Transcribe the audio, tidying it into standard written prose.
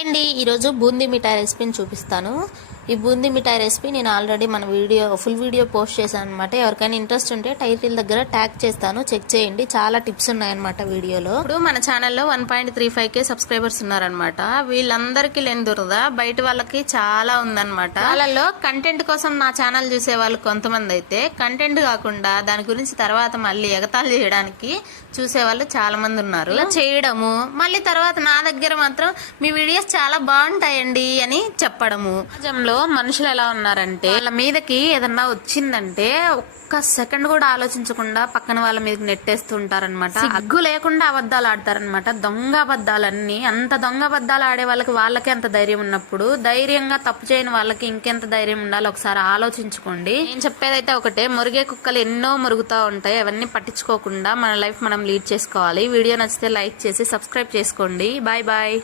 Hi అండి, ఈరోజు బూందీ మిఠాయి రెసిపీని చూపిస్తాను. ఈ బూందీ మిఠాయి రెసిపీ నేను ఆల్రెడీ మన ఫుల్ వీడియో పోస్ట్ చేశాను అనమాట. ఎవరికైనా ఇంట్రెస్ట్ ఉంటే టైటిల్ దగ్గర ట్యాగ్ చేస్తాను, చెక్ చేయండి. చాలా టిప్స్ ఉన్నాయన్నమాట వీడియోలో. ఇప్పుడు మన ఛానల్లో 1.35K సబ్స్క్రైబర్స్ ఉన్నారనమాట. వీళ్ళందరికీ లేని దురద బయట వాళ్ళకి చాలా ఉందన్నమాట. వాళ్ళలో కంటెంట్ కోసం నా ఛానల్ చూసే వాళ్ళు కొంతమంది అయితే, కంటెంట్ కాకుండా దాని గురించి తర్వాత మళ్ళీ ఎగతాళి చేయడానికి చూసేవాళ్ళు చాలా మంది ఉన్నారు. ఇలా చేయడము, మళ్ళీ తర్వాత నా దగ్గర మాత్రం మీ వీడియోస్ చాలా బాగుంటాయండి అని చెప్పడము. సమాజంలో మనుషులు ఎలా ఉన్నారంటే, వాళ్ళ మీదకి ఏదన్నా వచ్చిందంటే ఒక్క సెకండ్ కూడా ఆలోచించకుండా పక్కన వాళ్ళ మీదకి నెట్టేస్తూ ఉంటారనమాట. సిగ్గు లేకుండా అబద్ధాలు ఆడతారనమాట. దొంగ అబద్ధాలన్నీ. అంత దొంగ అబద్ధాలు ఆడే వాళ్ళకే అంత ధైర్యం ఉన్నప్పుడు, ధైర్యంగా తప్పు చేయని వాళ్ళకి ఇంకెంత ధైర్యం ఉండాలో ఒకసారి ఆలోచించుకోండి. నేను చెప్పేదైతే ఒకటే, మురిగే కుక్కలు ఎన్నో మురుగుతూ ఉంటాయి. అవన్నీ పట్టించుకోకుండా మన లైఫ్ మనం లీడ్ చేసుకోవాలి. వీడియో నచ్చితే లైక్ చేసి సబ్స్క్రైబ్ చేసుకోండి. Bye bye.